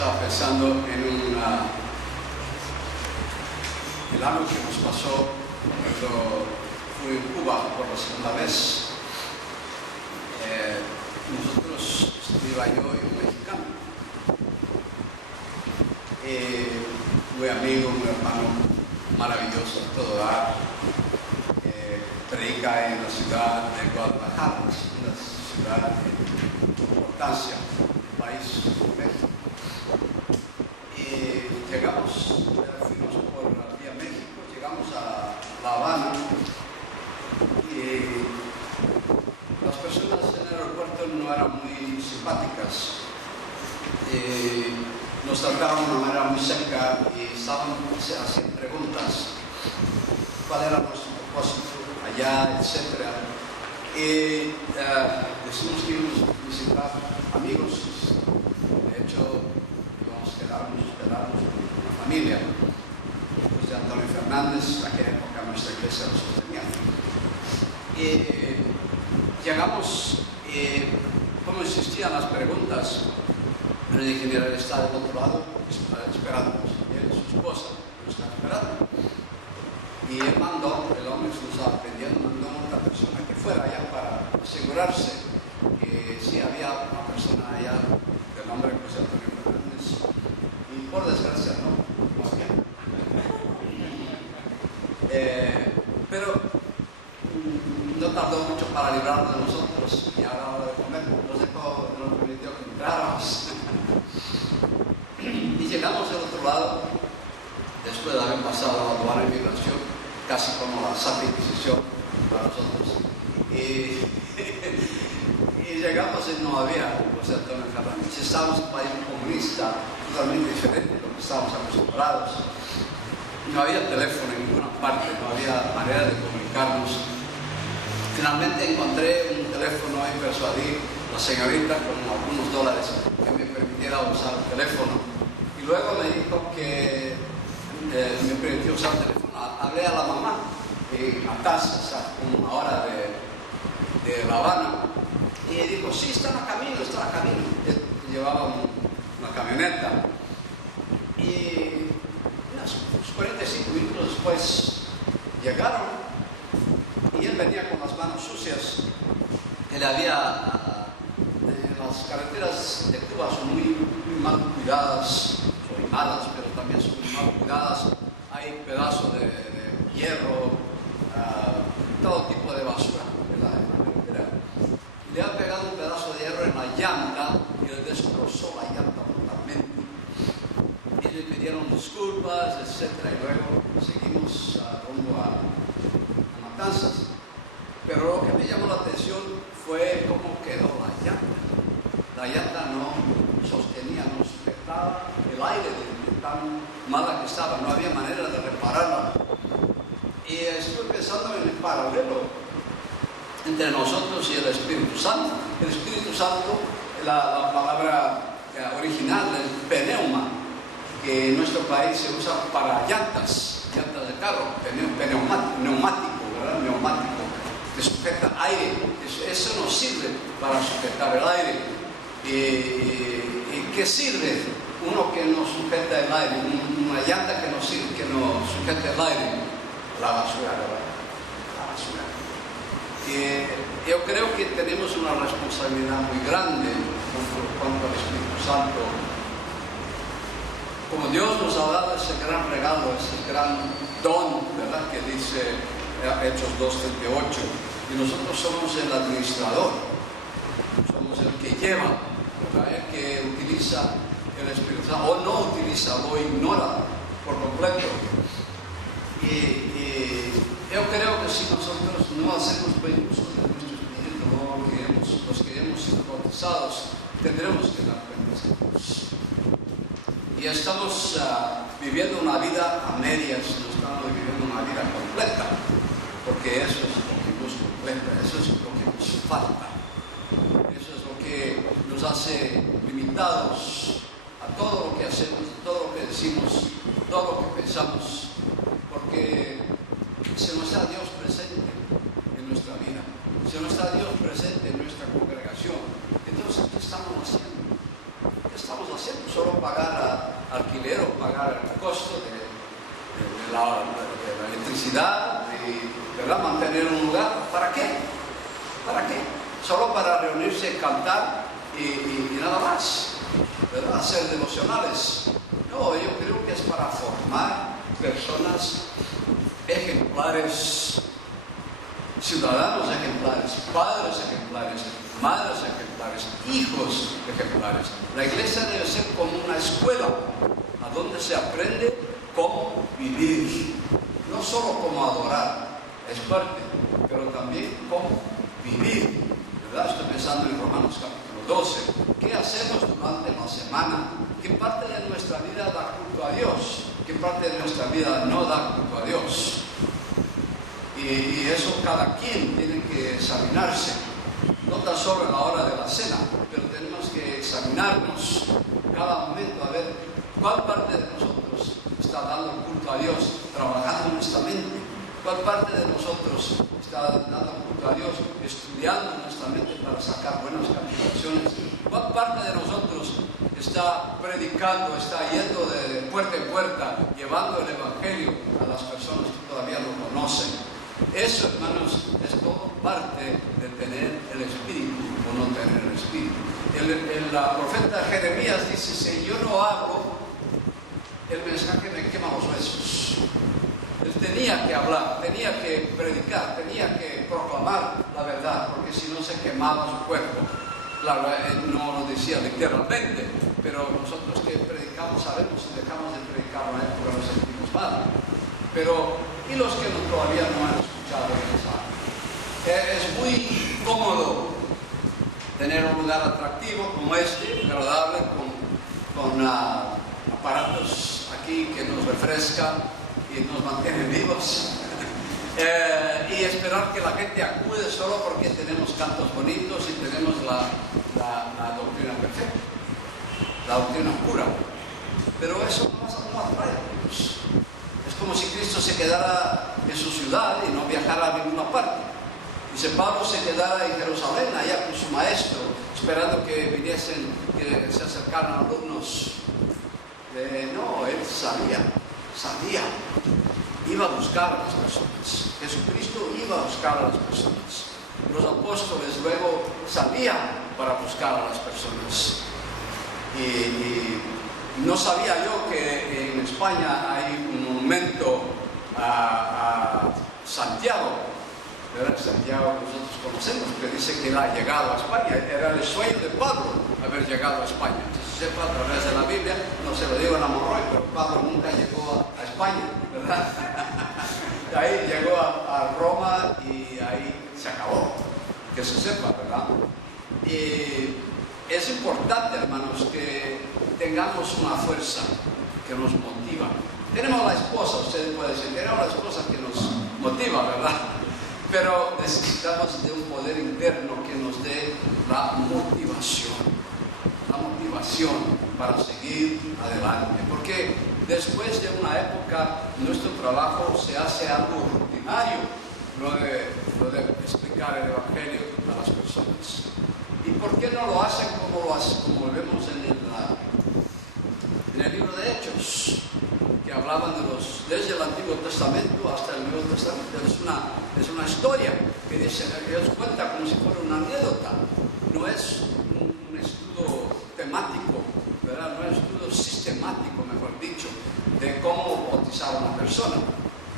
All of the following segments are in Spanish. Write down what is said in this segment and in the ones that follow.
Estaba pensando en el año que nos pasó cuando fui en Cuba por la segunda vez. Nosotros, iba yo y un mexicano, muy amigo, muy hermano, maravilloso, todo dar. Predica en la ciudad de Guadalajara, una ciudad de importancia del país, México. Fuimos por vía México, llegamos a La Habana y las personas en el aeropuerto no eran muy simpáticas. Nos trataron de una manera muy seca y se hacían preguntas: ¿cuál era nuestro propósito allá, etcétera? Decimos que íbamos a visitar amigos. De hecho, íbamos a quedarnos con una familia. José Antonio Fernández, en aquella época nuestra iglesia lo sostenía. Llegamos, como insistían las preguntas, le dije: mira, él está del otro lado esperándonos. Él y su esposa lo están esperando. Y él mandó, el hombre que nos estaba atendiendo, mandó a otra persona que fuera allá para asegurarse que sí había una persona allá del nombre de José Antonio Fernández. Y por desgracia no había. Pero no tardó mucho para librarnos de nosotros, y a la hora de comer nos permitió que entráramos. Y llegamos al otro lado, después de haber pasado la aduana de migración, casi como la Santa Inquisición para nosotros. Y llegamos y no había José Antonio Fernández. Estábamos en un país comunista totalmente diferente de lo que estábamos acostumbrados. No había teléfono en ninguna parte, no había manera de comunicarnos. Finalmente encontré un teléfono y persuadí a la señorita con algunos dólares que me permitiera usar el teléfono. Y luego me dijo que me permitió usar el teléfono. Hablé a la mamá a casa, como una hora de La Habana, y dijo: sí, está a camino. Él llevaba una camioneta. Y unos 45 minutos después llegaron, y él venía con las manos sucias. Las carreteras de Cuba son muy mal cuidadas, son malas, pero también son muy mal cuidadas. Hay pedazos de hierro, todo tipo de basura en la carretera. Y le ha pegado un pedazo de hierro en la llanta y le destrozó la llanta totalmente. Y le pidieron disculpas, etcétera, y luego seguimos rumbo a Matanzas. Pero lo que me llamó la atención fue cómo quedó la llanta. La llanta no sostenía, no sujetaba el aire de tan mala que estaba, no había manera de repararla. Y estuve pensando en el paralelo entre nosotros y el Espíritu Santo. El Espíritu Santo, la palabra original del pneuma, que en nuestro país se usa para llantas de carro, neumático, ¿verdad? Neumático, que sujeta aire. Eso nos sirve para sujetar el aire. ¿Y qué sirve uno que nos sujeta el aire? Una llanta que nos sujeta el aire. La basura, ¿verdad? La basura. Yo creo que tenemos una responsabilidad muy grande cuanto al Espíritu Santo. Como Dios nos ha dado ese gran regalo, ese gran don, ¿verdad? Que dice Hechos 2:38, y nosotros somos el administrador, somos el que lleva, ¿verdad? El que utiliza el Espíritu Santo, o no utiliza, lo ignora por completo. Y yo creo que si nosotros no hacemos buen uso de nuestro espíritu, los que hemos sido bautizados, tendremos que dar cuentas a Dios. Y estamos viviendo una vida a medias, no estamos viviendo una vida completa, porque eso es lo que nos completa, eso es lo que nos falta, eso es lo que nos hace limitados a todo lo que hacemos, todo lo que decimos, todo lo que pensamos, porque si no está Dios presente en nuestra vida, si no está Dios presente en nuestra congregación, entonces ¿qué estamos haciendo? ¿Qué estamos haciendo? Solo pagar la electricidad, ¿verdad? Mantener un lugar. ¿Para qué? ¿Para qué? Solo para reunirse, cantar y nada más, ¿verdad? Hacer devocionales. No, yo creo que es para formar personas ejemplares, ciudadanos ejemplares, padres ejemplares, madres ejemplares, hijos ejemplares. La iglesia debe ser como una escuela a donde se aprende cómo vivir, no solo cómo adorar, es parte, pero también cómo vivir, ¿verdad? Estoy pensando en Romanos capítulo 12. ¿Qué hacemos durante la semana? ¿Qué parte de nuestra vida da culto a Dios? ¿Qué parte de nuestra vida no da culto a Dios? Y eso cada quien tiene que examinarse, no tan solo en la hora de la cena, pero tenemos que examinarnos cada momento a ver cuál parte de nosotros está dando culto a Dios, trabajando honestamente, cuál parte de nosotros está dando culto a Dios, estudiando honestamente para sacar buenas calificaciones, cuál parte de nosotros está predicando, está yendo de puerta en puerta, llevando el Evangelio a las personas que todavía no conocen. Eso, hermanos, es todo parte de tener el Espíritu o no tener el Espíritu. El profeta Jeremías dice: si yo no hablo, el mensaje me quema los huesos. Él tenía que hablar, tenía que predicar, tenía que proclamar la verdad, porque si no se quemaba su cuerpo. Claro, él no lo decía literalmente, pero nosotros que predicamos sabemos, si dejamos de predicar una época nos sentimos mal. Pero, ¿y los que todavía no han escuchado el mensaje? Es muy cómodo tener un lugar atractivo como este, agradable, con aparatos aquí que nos refrescan y nos mantienen vivos. Y esperar que la gente acude solo porque tenemos cantos bonitos y tenemos la doctrina perfecta, la doctrina pura. Pero eso no atrae a Dios. Es como si Cristo se quedara en su ciudad y no viajara a ninguna parte. Dice, Pablo se quedara en Jerusalén, allá con su maestro, esperando que viniesen, que se acercaran alumnos. No, él salía, iba a buscar a las personas. Jesucristo iba a buscar a las personas. Los apóstoles luego salían para buscar a las personas. Y no sabía yo que en España hay un monumento a Santiago, ¿verdad? Santiago que nosotros conocemos, que dice que él ha llegado a España. Era el sueño de Pablo haber llegado a España. Se sepa a través de la Biblia, no se lo digo en Amorroy, pero Pablo nunca llegó a España, ¿verdad? De ahí llegó a Roma y ahí se acabó, que se sepa, ¿verdad? Y es importante, hermanos, que tengamos una fuerza que nos motiva. Tenemos la esposa, usted puede decir, tenemos la esposa que nos motiva, ¿verdad? Pero necesitamos de un poder interno que nos dé la motivación para seguir adelante. Porque después de una época, nuestro trabajo se hace algo rutinario, lo de explicar el Evangelio a las personas. ¿Y por qué no lo hacen como vemos en el libro de Hechos? Que hablaban desde el Antiguo Testamento hasta el Nuevo Testamento. Es una historia que dice, ellos cuentan como si fuera una anécdota. No es un estudio temático, ¿verdad? No es un estudio sistemático, mejor dicho, de cómo bautizar a una persona.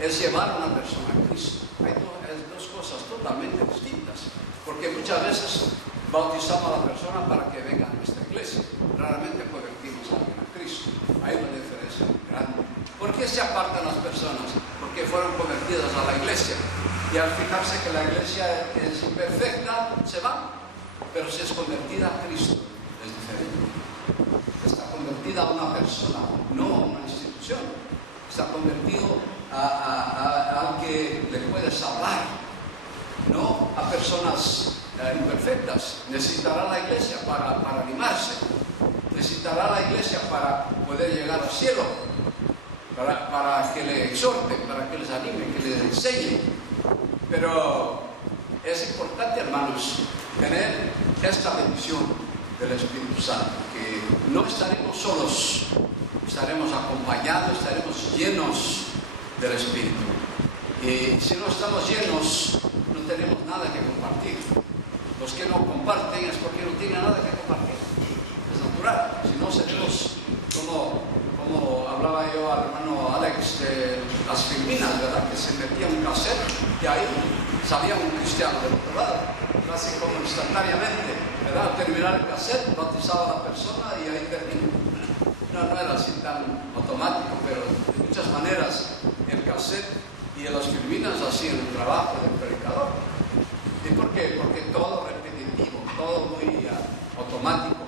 Es llevar a una persona a Cristo. Hay dos cosas totalmente distintas. Porque muchas veces bautizamos a la persona para que venga a nuestra iglesia. Raramente convertimos a alguien a Cristo. Hay una diferencia muy grande. ¿Por qué se apartan las personas? Porque fueron convertidas a la iglesia. Y al fijarse que la iglesia es imperfecta, se van. Pero si es convertida a Cristo, es diferente. Está convertida a una persona, no a una institución. Está convertido al que le puedes hablar, no a personas imperfectas. Necesitará la iglesia para animarse. Necesitará la iglesia para poder llegar al cielo, para que le exhorten, para que les anime, que les enseñe. Pero es importante, hermanos, tener esta bendición del Espíritu Santo, que no estaremos solos, estaremos acompañados, estaremos llenos del Espíritu. Y si no estamos llenos, no tenemos nada que compartir. Los que no comparten es porque no tienen nada que compartir. Es natural. Si no, seremos como hablaba yo al hermano Alex de las Filipinas, ¿verdad? Que se metía un cassette y ahí salía un cristiano del otro lado, casi como instantáneamente, ¿verdad? Al terminar el cassette, bautizaba a la persona y ahí terminó. No era así tan automático, pero de muchas maneras el cassette y en las Filipinas hacían el trabajo del predicador. ¿Y por qué? Porque todo repetitivo, todo muy automático.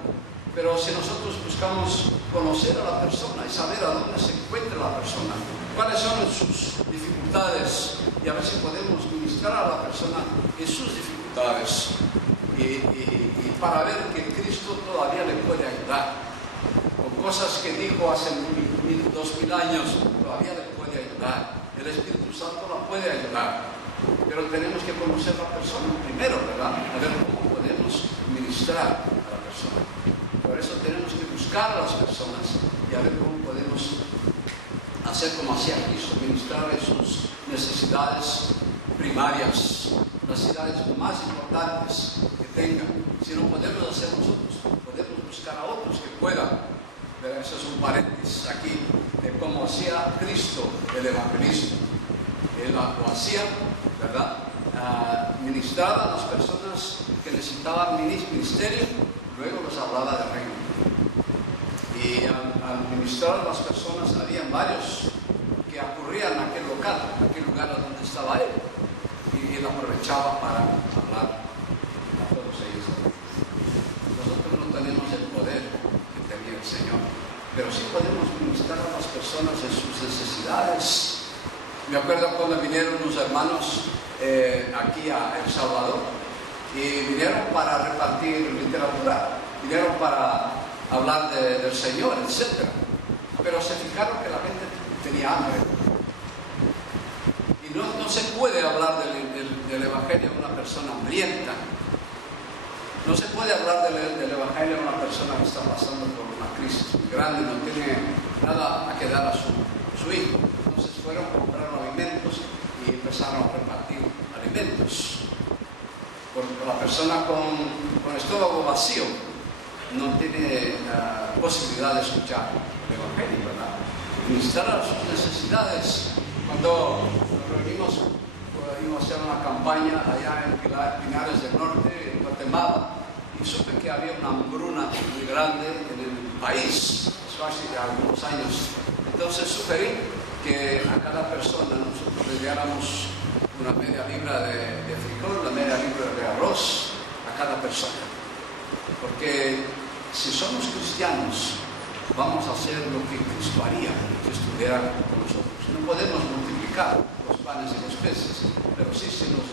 Pero si nosotros buscamos conocer a la persona y saber a dónde se encuentra la persona, cuáles son sus dificultades, y a ver si podemos ministrar a la persona en sus dificultades, y para ver que Cristo todavía le puede ayudar, con cosas que dijo hace 2000 años, todavía le puede ayudar. El Espíritu Santo la puede ayudar, pero tenemos que conocer a la persona primero, ¿verdad? A ver cómo podemos ministrar a la persona. Por eso tenemos que buscar a las personas y a ver cómo podemos hacer como hacía Cristo, ministrar sus necesidades primarias, necesidades más importantes que tengan. Si no podemos hacer nosotros, podemos buscar a otros que puedan. Pero eso es un paréntesis aquí de cómo hacía Cristo el evangelismo. Él lo hacía, ¿verdad? Ministraba a las personas que necesitaban ministerio, luego les hablaba del reino. Y al ministrar a las personas, había varios que acurrían a aquel lugar donde estaba él, y él aprovechaba para hablar a todos ellos. Nosotros no tenemos el poder que tenía el Señor, pero sí podemos ministrar a las personas en sus necesidades. Me acuerdo cuando vinieron unos hermanos aquí a El Salvador, y vinieron para repartir literatura, vinieron para hablar del Señor, etc. Pero se fijaron que la gente tenía hambre. Y no se puede hablar del Evangelio a una persona hambrienta. No se puede hablar del Evangelio a una persona que está pasando por una crisis muy grande, no tiene nada a que dar a su hijo. Entonces fueron, compraron alimentos y empezaron a repartir alimentos. Porque la persona con estómago vacío no tiene posibilidad de escuchar el Evangelio, ¿verdad? Ministrar a sus necesidades. Cuando nos reunimos, íbamos a hacer una campaña allá en Pinares del Norte, en Guatemala, y supe que había una hambruna muy grande en el país, eso hace ya algunos años. Entonces sugerí que a cada persona nosotros le diéramos una media libra de frijol, una media libra de arroz a cada persona. Porque si somos cristianos, vamos a hacer lo que Cristo haría si estuviera con nosotros. No podemos multiplicar los panes y los peces, pero sí, si nos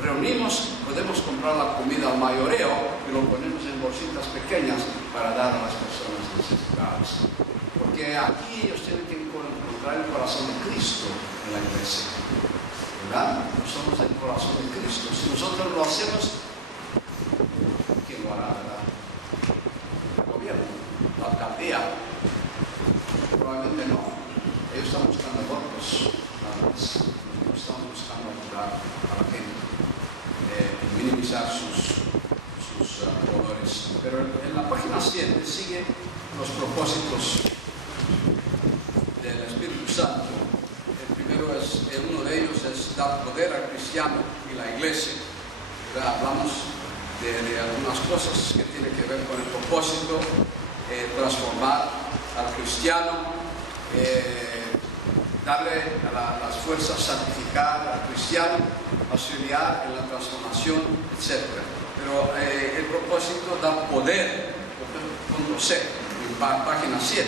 reunimos, podemos comprar la comida al mayoreo y lo ponemos en bolsitas pequeñas para dar a las personas necesitadas. Porque aquí ellos tienen que encontrar el corazón de Cristo en la iglesia, ¿verdad? No somos el corazón de Cristo. Si nosotros lo hacemos, ¿quién lo hará, verdad? El gobierno, la alcaldía, probablemente no. Ellos están buscando votos, nada más. Nosotros estamos buscando ayudar a la gente, minimizar sus dolores. Pero en la página 7 sigue los propósitos del Espíritu Santo. Uno de ellos es dar poder al cristiano y la iglesia. Hablamos de algunas cosas que tienen que ver con el propósito, transformar al cristiano, darle las fuerzas, santificar al cristiano, auxiliar en la transformación, etc. Pero el propósito da poder, punto C, en página 7.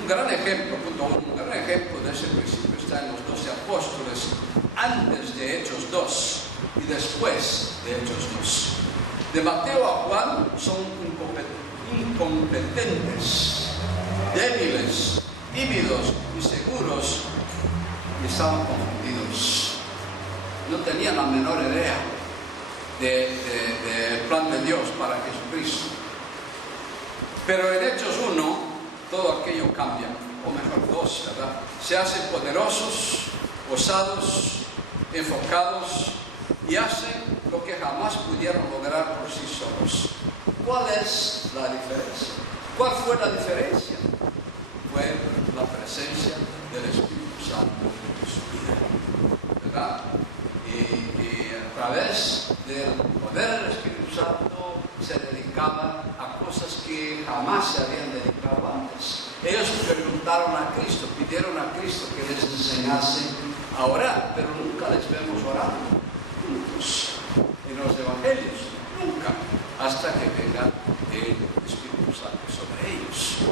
Un gran ejemplo, un gran ejemplo de ese principio está en los 12 apóstoles, antes de Hechos 2 y después de Hechos 2. De Mateo a Juan son incompetentes, débiles, tímidos, inseguros y estaban confundidos. No tenían la menor idea del plan de Dios para Jesucristo. Pero en Hechos 1 todo aquello cambia. o mejor dos, ¿verdad? Se hacen poderosos, osados, enfocados y hacen lo que jamás pudieron lograr por sí solos. ¿Cuál es la diferencia? ¿Cuál fue la diferencia? Fue la presencia del Espíritu Santo en su vida, ¿verdad? Y a través del poder del Espíritu Santo se dedicaba a cosas que jamás se habían dedicado antes. Ellos preguntaron a Cristo, pidieron a Cristo que les enseñase a orar, pero nunca les vemos orando juntos en los evangelios, nunca, hasta que venga el Espíritu Santo sobre ellos.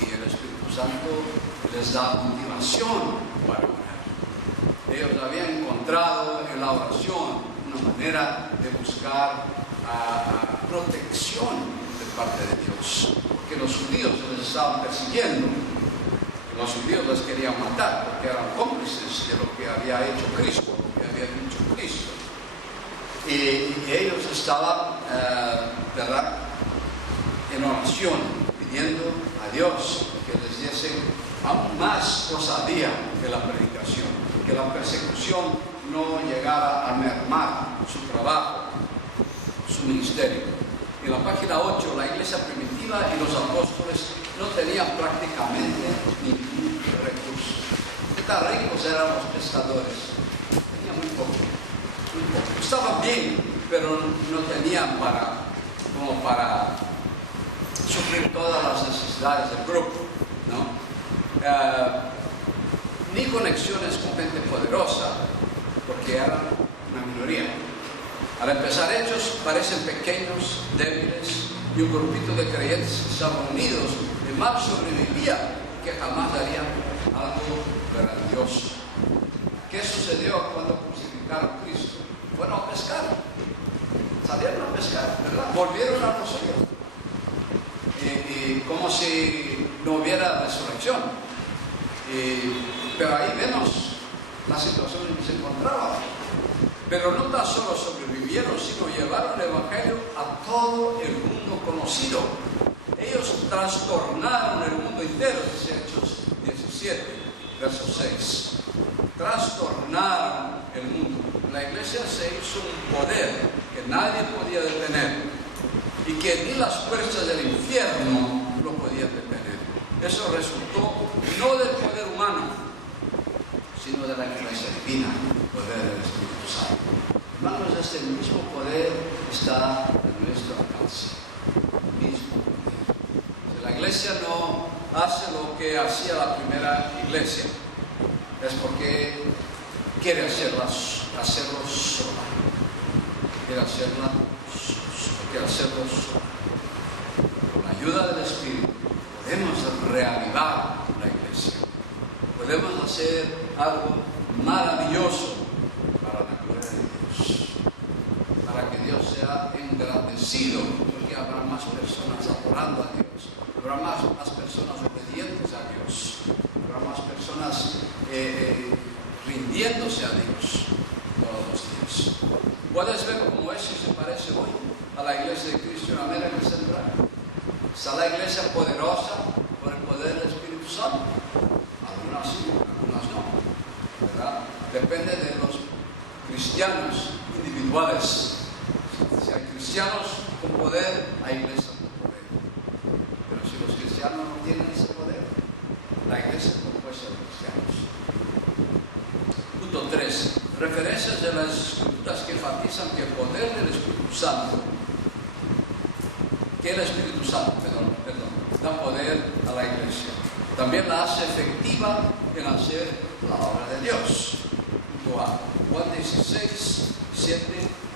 Y el Espíritu Santo les da motivación para orar. Ellos habían encontrado en la oración una manera de buscar protección de parte de Dios, porque los judíos les estaban persiguiendo, los judíos les querían matar porque eran cómplices de lo que había hecho Cristo, lo que había dicho Cristo, y ellos estaban, ¿verdad?, en oración, pidiendo a Dios que les diese aún más osadía de la predicación, que la persecución no llegara a mermar su trabajo, su ministerio. En la página 8, la iglesia primitiva y los apóstoles no tenían prácticamente ningún recurso. ¿Qué tan ricos eran los pescadores? Tenían muy poco, muy poco. Estaban bien, pero no tenían como para suplir todas las necesidades del grupo, ¿no? Ni conexiones con gente poderosa, porque eran una minoría. Al empezar Hechos, parecen pequeños, débiles, y un grupito de creyentes que estaban unidos, de mal sobrevivía, que jamás darían algo grandioso. ¿Qué sucedió cuando crucificaron a Cristo? Fueron a pescar, salieron a pescar, ¿verdad? Volvieron a los suyos, y como si no hubiera resurrección. Pero ahí vemos la situación en que se encontraban. Pero no tan solo sobrevivieron, sino llevaron el Evangelio a todo el mundo conocido. Ellos trastornaron el mundo entero, dice Hechos 17, verso 6. Trastornaron el mundo. La iglesia se hizo un poder que nadie podía detener y que ni las fuerzas del infierno lo podían detener. Eso resultó no del poder humano, sino de la influencia divina, el poder del Espíritu Santo. Hermanos, este mismo poder está en nuestro alcance. El mismo poder. Si la iglesia no hace lo que hacía la primera iglesia, es porque quiere hacerlo sola. Quiere hacerlo sola. Con la ayuda del Espíritu podemos reavivar la iglesia. Podemos hacer algo maravilloso para la gloria de Dios, para que Dios sea engrandecido, porque habrá más personas adorando a Dios, habrá más personas obedientes a Dios, habrá más personas rindiéndose a Dios todos los días. Puedes ver cómo eso se parece hoy a la iglesia de Cristo en América Central. ¿Está la iglesia poderosa por el poder del Espíritu Santo? Algunas sí, algunas no, ¿verdad? Depende de los cristianos individuales. Si hay cristianos con poder, hay iglesias con poder. Pero si los cristianos no tienen ese poder, la iglesia no puede ser cristianos. Punto 3. Referencias de las escrituras que enfatizan que el poder del Espíritu Santo, da poder a la iglesia. También la hace efectiva en hacer la obra de Dios. Punto A. Juan 16, 7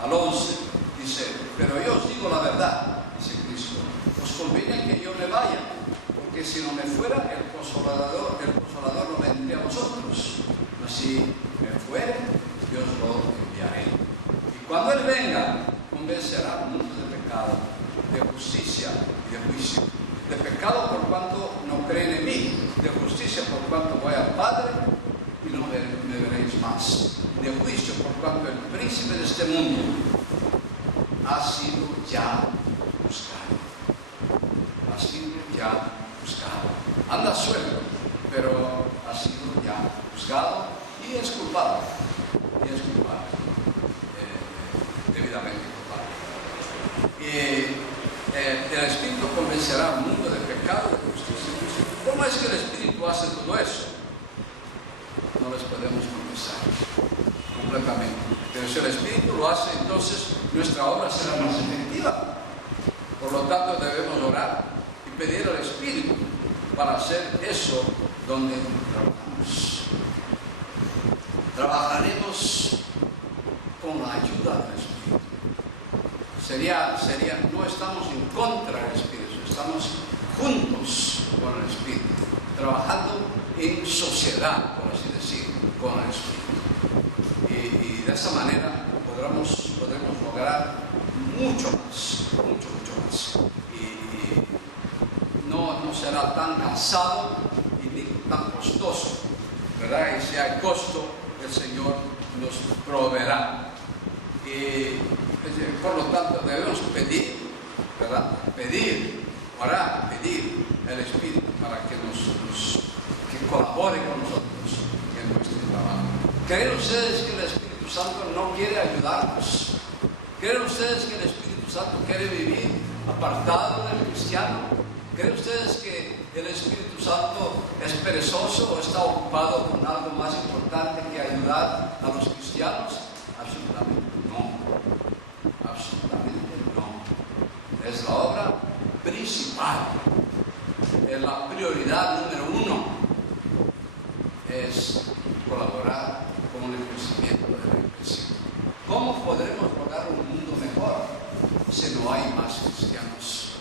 al 11 dice: pero yo os digo la verdad, dice Cristo, os conviene que yo me vaya, porque si no me fuera, el consolador no vendría a vosotros. Mas si me fuere, yo os lo enviaré. Y cuando Él venga, convencerá al mundo de pecado, de justicia y de juicio. De pecado por cuanto no creen en mí, de justicia por cuanto voy al Padre y no me veréis más, de juicio por cuanto el príncipe de este mundo ha sido ya buscado. Ha sido ya buscado. Anda suelto, pero juzgado y es culpable. Debidamente culpable. El Espíritu convencerá al mundo de pecado, de justicia y juicio. ¿Cómo es que el Espíritu hace todo eso? No les podemos confesar completamente. Pero si el Espíritu lo hace, entonces nuestra obra será más efectiva. Por lo tanto, debemos orar y pedir al Espíritu para hacer eso donde trabajamos. Trabajaremos con la ayuda del Espíritu. No estamos en contra del Espíritu, estamos juntos con el Espíritu, trabajando en sociedad, por así decir, con el Espíritu. Y de esa manera podremos lograr mucho más. Y no será tan cansado y ni tan costoso, ¿verdad? Y si hay costo, el Señor nos proveerá. Y por lo tanto debemos pedir, ¿verdad? Orar, pedir al Espíritu para que que colabore con nosotros en nuestro trabajo. ¿Creen ustedes que el Espíritu Santo no quiere ayudarnos? ¿Creen ustedes que el Espíritu Santo quiere vivir apartado del cristiano? ¿Creen ustedes que el Espíritu Santo es perezoso o está ocupado con algo más importante que ayudar a los cristianos? Absolutamente no. Absolutamente no. Es la obra principal. Es la prioridad número 1. Es colaborar con el crecimiento de la iglesia. ¿Cómo podremos lograr un mundo mejor si no hay más cristianos?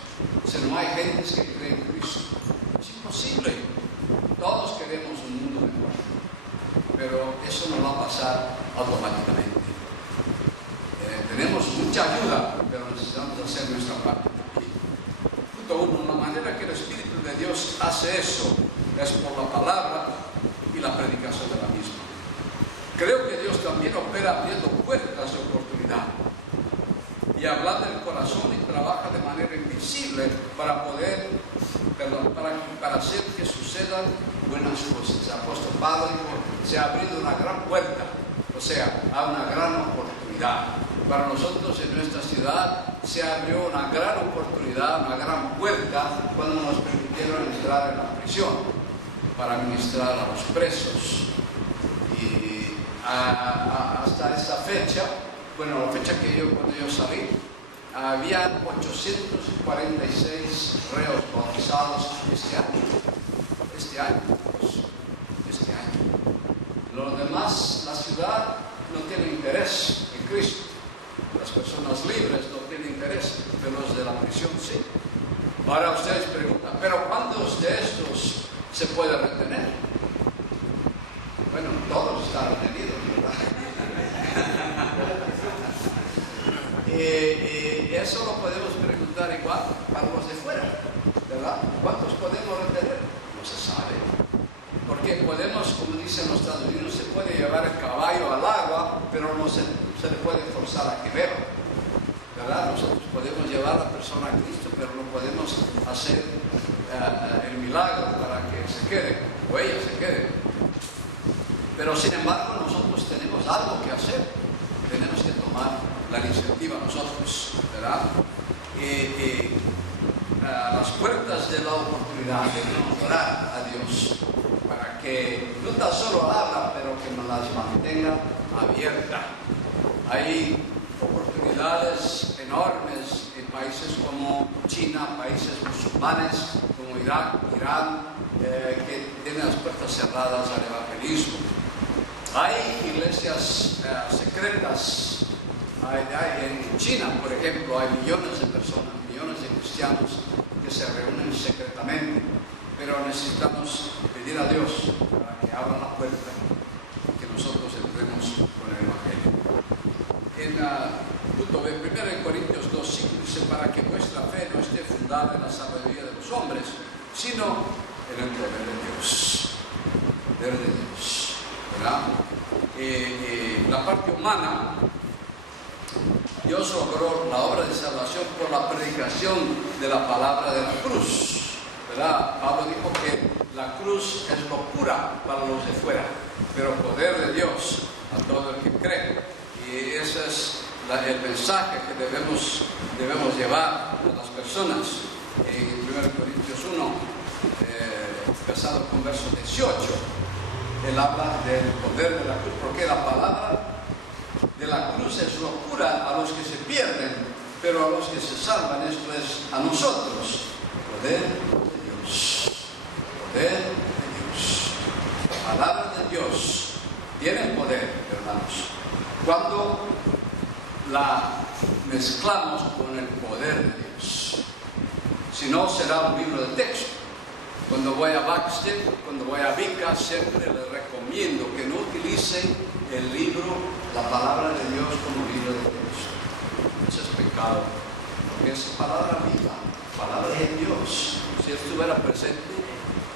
Si no hay gentes que creen en Cristo. Es imposible. Todos queremos un mundo mejor, pero eso no va a pasar automáticamente. Tenemos mucha ayuda, pero necesitamos hacer nuestra parte. Punto 1. La manera que el Espíritu de Dios hace eso es por la palabra y la predicación de la misma. Creo que Dios también opera abriendo puertas de oportunidad y habla del corazón y trabaja de manera invisible para hacer que sucedan buenas cosas. El apóstol Pablo dijo: se ha abierto una gran puerta, o sea, hay una gran oportunidad. Para nosotros en nuestra ciudad se abrió una gran oportunidad, una gran puerta cuando nos permitieron entrar en la prisión para ministrar a los presos. Y hasta esta fecha, la fecha cuando yo salí, había 846 reos bautizados este año. Los demás, la ciudad no tiene interés en Cristo. Las personas libres no tienen interés, pero los de la prisión sí. Ahora ustedes preguntan, ¿pero cuántos de estos se puede retener? Bueno, todos están retenidos, ¿verdad? Y eso lo podemos preguntar igual para los de fuera, ¿verdad? ¿Cuántos podemos retener? No se sabe. Porque podemos, como dicen los Estados Unidos, se puede llevar el caballo al agua, pero no se le puede forzar a que beba, ¿verdad? Nosotros podemos llevar a la persona a Cristo, pero no podemos hacer el milagro para que se quede, o ella se quede. Pero sin embargo, nosotros tenemos algo que hacer. Tenemos que tomar la iniciativa nosotros, ¿verdad? A las puertas de la oportunidad debemos orar a Dios para que no tan solo habla, pero que nos las mantenga abiertas. Hay oportunidades enormes en países como China, países musulmanes como Irak, Irán, que tienen las puertas cerradas al evangelismo. Hay iglesias secretas. En China, por ejemplo, hay millones de personas, millones de cristianos que se reúnen secretamente, pero necesitamos pedir a Dios para que abra la puerta y que nosotros entremos con el Evangelio. En 1 Corintios 2:5 dice: para que vuestra fe no esté fundada en la sabiduría de los hombres, sino en el poder de Dios. Poder de Dios, ¿verdad? La parte humana, Dios logró la obra de salvación por la predicación de la palabra de la cruz, ¿verdad? Pablo dijo que la cruz es locura para los de fuera. pero poder de Dios a todo el que cree. Y ese es el mensaje que debemos llevar a las personas. En 1 Corintios 1, empezando con verso 18, él habla del poder de la cruz, porque la palabra de la cruz es locura a los que se pierden, pero a los que se salvan, esto es a nosotros, poder de Dios. Poder de Dios. La palabra de Dios tiene poder, hermanos. Cuando la mezclamos con el poder de Dios, si no será un libro de texto. Cuando voy a Baxter, cuando voy a Vica, siempre les recomiendo que no utilicen el libro, la palabra de Dios como libro de texto. Eso es pecado, porque es palabra viva, palabra de Dios. Si estuviera presente,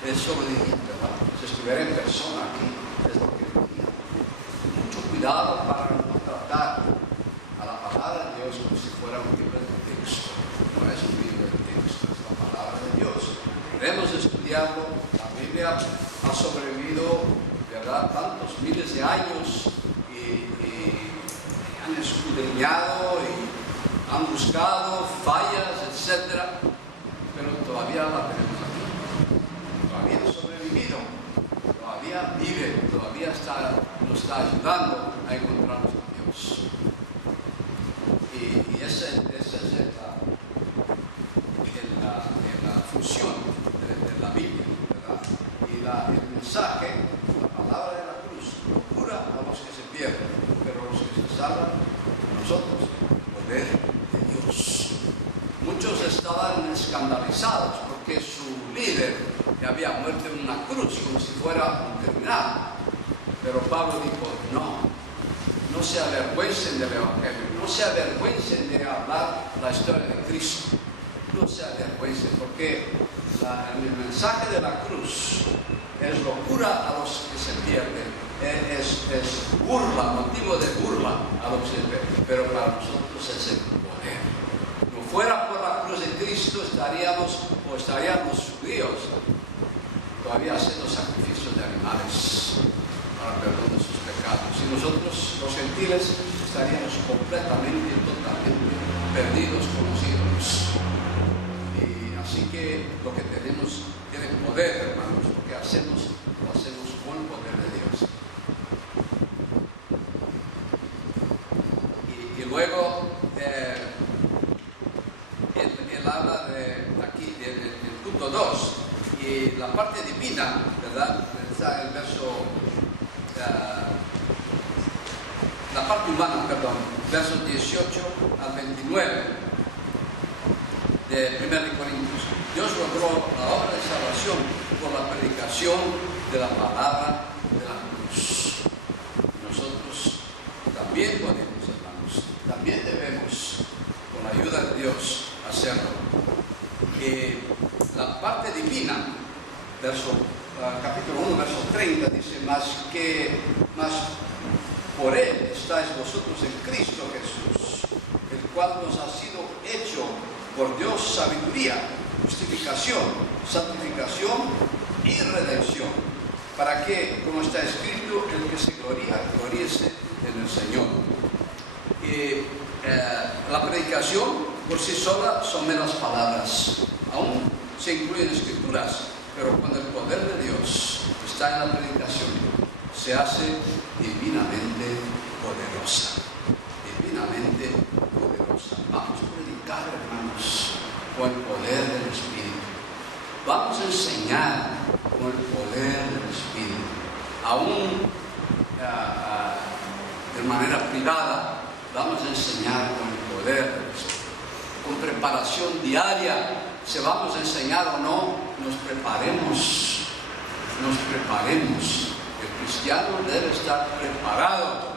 eso lo diría, ¿verdad? Si estuviera en persona aquí, es lo que diría. Mucho cuidado para no tratar a la palabra de Dios como si fuera un libro de texto. No es un libro de texto, es la palabra de Dios. Debemos estudiarlo. La Biblia ha sobrevivido, ¿verdad?, tantos miles de años y han escudriñado y han buscado fallas, etc. Pero todavía la tenemos aquí. Todavía ha sobrevivido, todavía vive, todavía nos está ayudando a encontrarnos con Dios. Y esa es la función de la Biblia, ¿verdad? Y el mensaje, la palabra de la cruz, locura a los que se pierden, pero a los que se salvan, nosotros, poder de Dios. Muchos estaban escandalizados porque su líder había muerto en una cruz como si fuera un criminal. Pero Pablo dijo, no se avergüencen del Evangelio, no se avergüencen de hablar la historia de Cristo, no se avergüencen, porque el mensaje de la cruz es locura a los que se pierden, es burla, motivo de burla a los que se pierden, pero para nosotros es el poder. No fuera por la cruz de Cristo estaríamos judíos todavía haciendo sacrificios de animales para perdón de sus pecados. Y nosotros, los gentiles, estaríamos completamente y totalmente perdidos con los ídolos. Y así que lo que tenemos tiene poder, hermanos, lo que hacemos, lo hacemos con el poder de Dios. Y luego, él habla aquí del punto 2, y la parte divina, ¿verdad? Está el verso, la parte humana, perdón, versos 18 al 29 de 1 Corintios. Dios logró la obra de salvación por la predicación de la palabra de la cruz. Nosotros también podemos, hermanos, también debemos, con la ayuda de Dios, hacerlo. La parte divina, capítulo 1, verso 30, dice, mas por Él estáis vosotros en Cristo Jesús, el cual nos ha sido hecho por Dios sabiduría, justificación, santificación y redención, para que, como está escrito, el que se gloríese en el Señor. La predicación por sí sola son meras palabras, aún se incluyen escrituras, pero cuando el poder de Dios está en la predicación, se hace divinamente poderosa. Divinamente poderosa. Vamos a predicar, hermanos, con el poder del Espíritu. Vamos a enseñar con el poder del Espíritu. Aún de manera privada, vamos a enseñar con el poder del Espíritu. Con preparación diaria, si vamos a enseñar o no, nos preparemos. El cristiano debe estar preparado.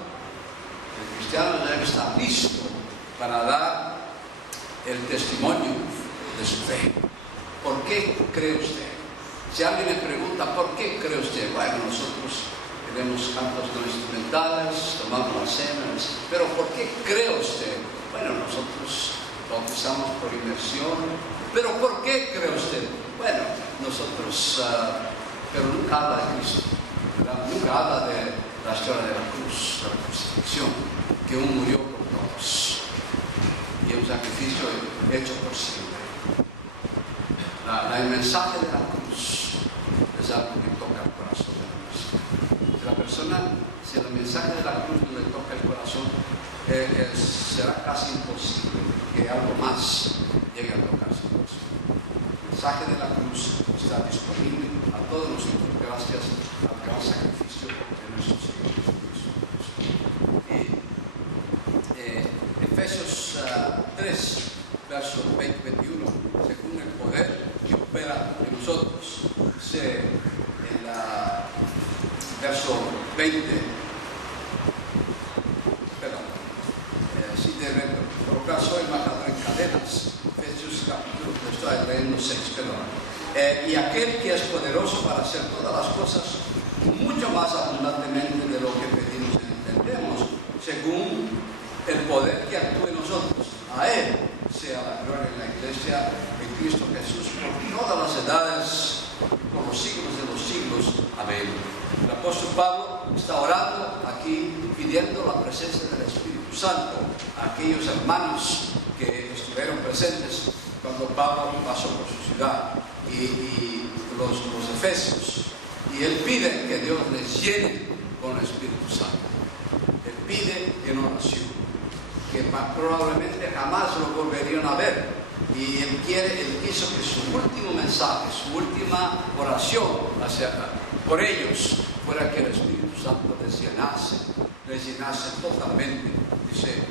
El cristiano debe estar listo para dar el testimonio de su fe. ¿Por qué cree usted? Si alguien le pregunta, ¿por qué cree usted? Bueno, nosotros tenemos cantos no instrumentales, tomamos la cena, pero ¿por qué cree usted? Bueno, nosotros bautizamos por inmersión. ¿Pero por qué cree usted? Bueno, nosotros, pero nunca habla de Cristo, ¿verdad? nunca habla de la historia de la cruz, de la crucifixión, que uno murió por todos y un sacrificio hecho por siempre. El mensaje de la cruz es algo que toca el corazón de la persona. Si el mensaje de la cruz no le toca el corazón, será casi imposible que algo más llegue a tocar su corazón. El mensaje de la cruz está disponible a todos nosotros gracias al gran sacrificio de nuestro Señor Jesucristo. Efesios 3, versos 20-21, según el poder que opera en nosotros, dice en la verso 20, si de colocar soy embajador en cadenas, Efesios capítulo, estoy leyendo 6, y aquel que es poderoso para hacer todas las cosas mucho más abundantemente de lo que pedimos y entendemos, según el poder que actúa en nosotros. A Él sea la gloria en la iglesia de Cristo Jesús por todas las edades, por los siglos de los siglos. Amén. El apóstol Pablo está orando aquí, pidiendo la presencia del Espíritu Santo a aquellos hermanos que estuvieron presentes cuando Pablo pasó por su ciudad y los efesios. Y él pide que Dios les llene con el Espíritu Santo. Él pide en oración, que probablemente jamás lo volverían a ver. Y él quiso que su último mensaje, su última oración por ellos fuera que el Espíritu Santo les llenase totalmente. Dice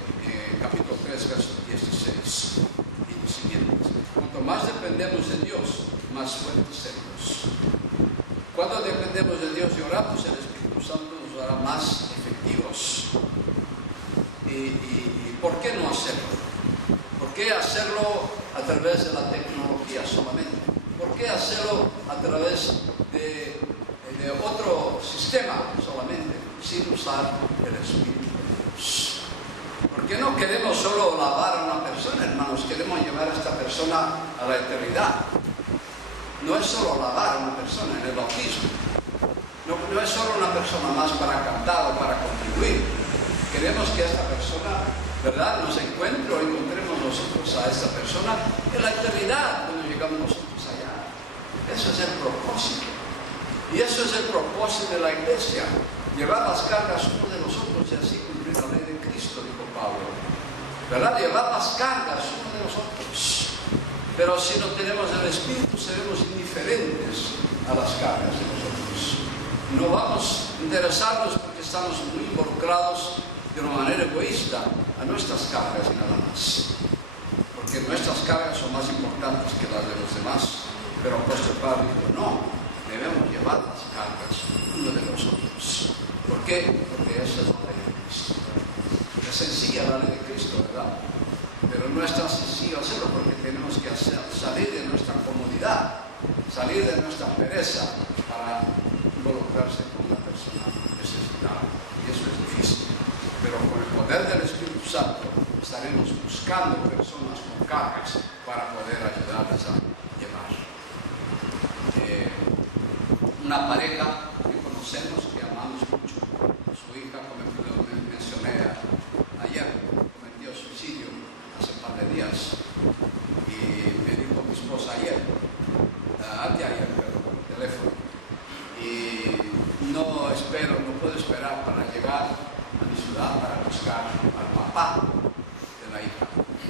capítulo 3, versos 16 y siguientes. Cuanto más dependemos de Dios, más fuertes seremos. Cuando dependemos de Dios y oramos, el Espíritu Santo nos hará más efectivos. ¿Y por qué no hacerlo? ¿Por qué hacerlo a través de la tecnología solamente? ¿Por qué hacerlo a través de otro sistema solamente, sin usar el Espíritu de Dios? ¿Por qué no queremos solo lavar a una persona, hermanos? Queremos llevar a esta persona a la eternidad. No es solo lavar a una persona en el bautismo. No es solo una persona más para cantar o para contribuir. Queremos que esta persona, ¿verdad?, nos encuentre o encontremos nosotros a esta persona en la eternidad cuando llegamos nosotros allá. Eso es el propósito. Y eso es el propósito de la iglesia. Llevar las cargas uno de nosotros y así cumplir la ley de Cristo, dijo Pablo. ¿Verdad? Llevar las cargas uno de nosotros. Pero si no tenemos el Espíritu, seremos indiferentes a las cargas de nosotros. No vamos a interesarnos porque estamos muy involucrados de una manera egoísta a nuestras cargas y nada más. Porque nuestras cargas son más importantes que las de los demás. Pero el apóstol Pablo dijo, no, debemos llevar las cargas uno de nosotros. ¿Por qué? Porque esa es la ley de Cristo. Es sencilla la ley de Cristo, ¿verdad? Pero no es tan sencillo hacerlo porque tenemos que salir de nuestra comodidad, salir de nuestra pereza para involucrarse con una persona necesitada. Y eso es difícil. Pero con el poder del Espíritu Santo estaremos buscando personas con cargas para poder ayudarles a llevar. Una pareja que conocemos, que amamos mucho, su hija, como mencioné ayer, cometió suicidio hace un par de días. Y me dijo mi esposa ayer, anteayer, por teléfono. Y no puedo esperar para llegar a mi ciudad para buscar al papá de la hija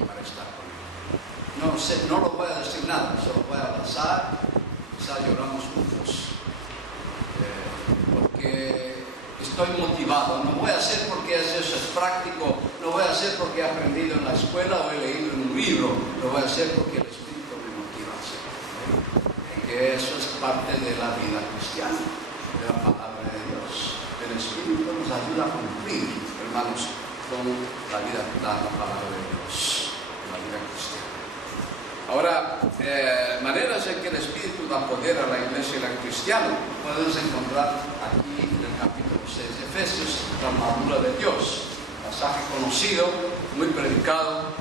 para estar con él. No sé, no lo voy a decir nada, solo voy a abrazar, quizás lloramos juntos. Porque estoy motivado, no voy a hacer porque eso es práctico, no voy a hacer porque he aprendido en la escuela o he leído en un libro, lo voy a hacer porque el Espíritu me motiva a hacerlo. Que eso es parte de la vida cristiana, de la palabra de Dios. El Espíritu nos ayuda a cumplir, hermanos, con la vida, la palabra de Dios, la vida cristiana. Ahora, maneras en que el Espíritu da poder a la iglesia y al cristiano podemos encontrar aquí en el capítulo 6 de Efesios, la armadura de Dios, pasaje conocido, muy predicado.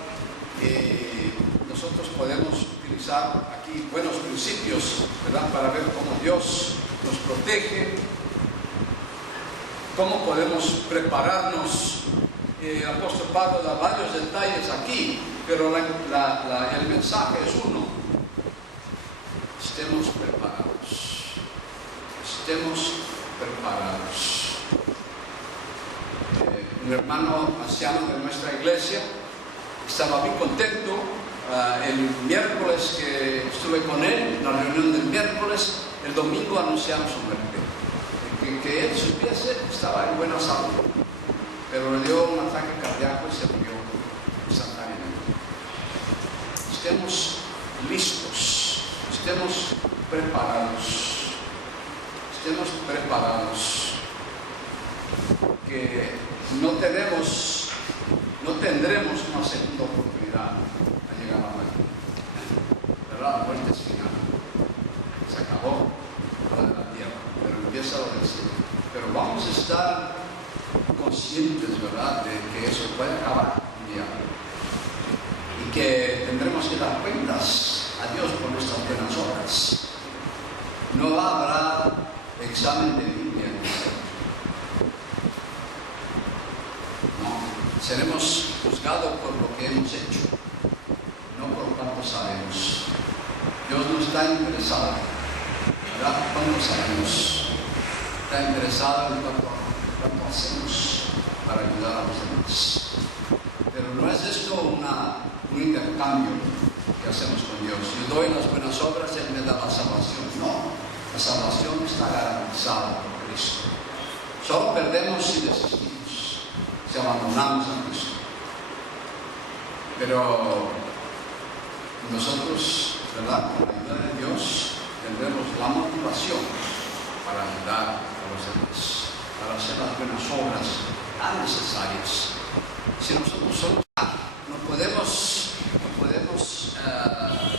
Nosotros podemos utilizar aquí buenos principios, ¿verdad?, para ver cómo Dios nos protege ¿Cómo podemos prepararnos? El apóstol Pablo da varios detalles aquí, pero el mensaje es uno: estemos preparados. Estemos preparados. Un hermano anciano de nuestra iglesia estaba muy contento el miércoles que estuve con él, en la reunión del miércoles. El domingo anunciaron su muerte. Que él supiese, estaba en buena salud, pero le dio un ataque cardíaco y se murió instantáneamente. Estemos listos, estemos preparados, que no tendremos una segunda oportunidad a llegar a la muerte. ¿Verdad? La muerte es final, se acabó la de la tierra, pero empieza lo del cielo. Pero vamos a estar conscientes, ¿verdad?, de que eso puede acabar un día y que tendremos que dar cuentas a Dios por nuestras buenas obras. No habrá examen de Biblia en el cielo. No, seremos juzgados por lo que hemos hecho, no por cuánto sabemos. Dios no está interesado, ¿verdad?, cuánto sabemos. Está interesado en cuánto hacemos para ayudar a los demás. Pero no es esto un intercambio que hacemos con Dios. Yo doy las buenas obras y Él me da la salvación. No, la salvación está garantizada por Cristo. Solo perdemos si desistimos, si abandonamos a Cristo. Pero nosotros, ¿verdad?, con la ayuda de Dios, tendremos la motivación para ayudar a los demás, para hacer las buenas obras tan necesarias. Si nosotros somos, no podemos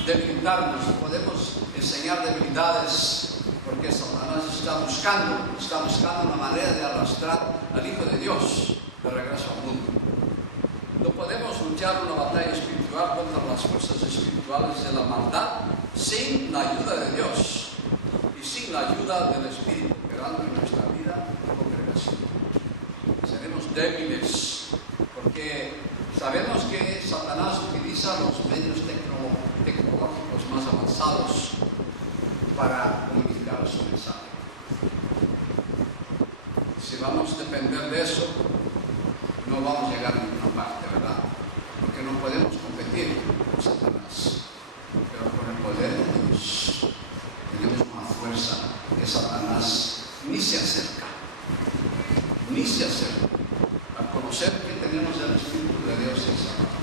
debilitarnos, no podemos enseñar debilidades, porque Satanás está buscando una manera de arrastrar al Hijo de Dios de regreso al mundo. No podemos luchar una batalla espiritual contra las fuerzas espirituales de la maldad sin la ayuda de Dios y sin la ayuda del Espíritu operando en nuestra vida de congregación. Seremos débiles porque sabemos que Satanás utiliza los medios tecnológicos más avanzados para comunicar su mensaje. Si vamos a depender de eso, no vamos a llegar a ninguna parte, ¿verdad? Porque no podemos competir con Satanás. Pero con el poder de Dios tenemos una fuerza que Satanás ni se acerca. Al conocer que tenemos el Espíritu de Dios en Satanás,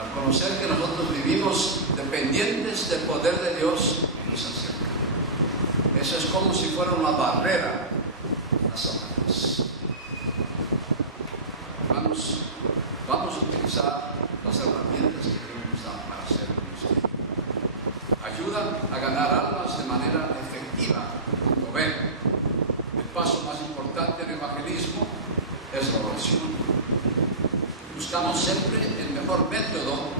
al conocer que nosotros vivimos dependientes del poder de Dios, no se acerca. Eso es como si fuera una barrera a Satanás. Vamos a utilizar las herramientas que Dios nos da para hacer esto. Ayuda a ganar almas de manera efectiva. Punto B. El paso más importante del evangelismo es la oración. Buscamos siempre el mejor método,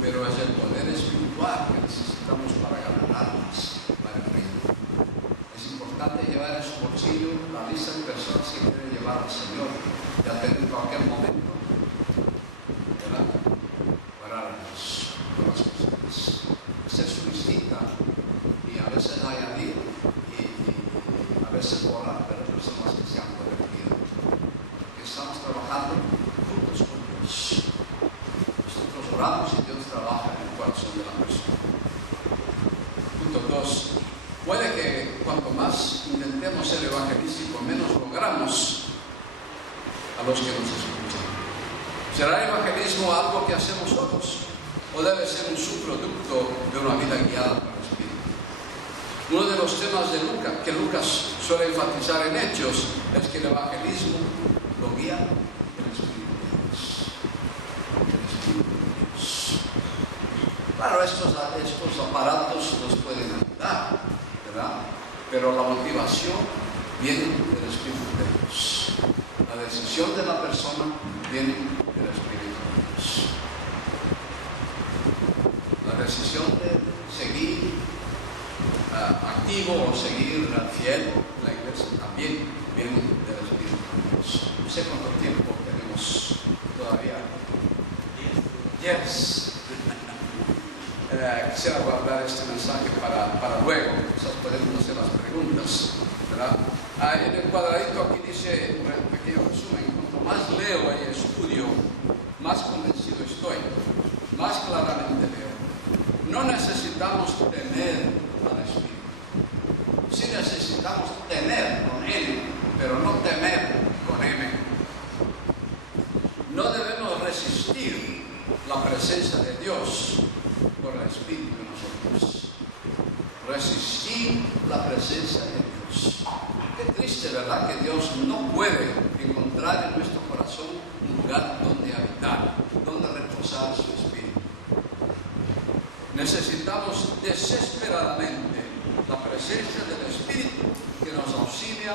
pero es el poder espiritual que necesitamos para ganar almas para el reino. Es importante llevar en su bolsillo la lista de personas que quieren llevar al Señor, ya en cualquier momento, ¿verdad?, orar por las personas. Hacer su listita y a veces añadir y a veces orar por las personas que se han convertido. Que estamos trabajando juntos con Dios. Nosotros oramos y Dios trabaja en el corazón de la persona. Punto 2. Puede que cuanto más intentemos ser evangelísticos, menos logramos a los que nos escuchan. ¿Será el evangelismo algo que hacemos solos? ¿O debe ser un subproducto de una vida guiada por el Espíritu? Uno de los temas de Lucas, que Lucas suele enfatizar en Hechos, es que el evangelismo lo guía el Espíritu de Dios. El Espíritu de Dios. Claro, estos aparatos nos pueden ayudar, ¿verdad? Pero la motivación viene del Espíritu de Dios. La decisión de la persona viene del Espíritu de Dios. La decisión de seguir activo o seguir fiel en la iglesia también viene del Espíritu de cuánto tiempo tenemos todavía. 10. Quisiera guardar este mensaje para luego, quizás podemos hacer las preguntas, ¿verdad? En el cuadradito aquí dice un pequeño resumen: cuanto más leo y estudio, más convencido estoy, más claramente veo. No necesitamos temer al Espíritu. Sí necesitamos tener con N, pero no temer con M. No debemos resistir la presencia de Dios por el Espíritu en nosotros. Resistir la presencia de Dios. Qué triste, ¿verdad?, que Dios no puede encontrar en nuestro corazón un lugar donde habitar, donde reposar su Espíritu. Necesitamos desesperadamente la presencia del Espíritu que nos auxilia,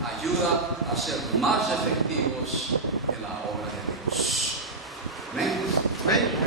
ayuda a ser más efectivos en la obra de Dios. Amén.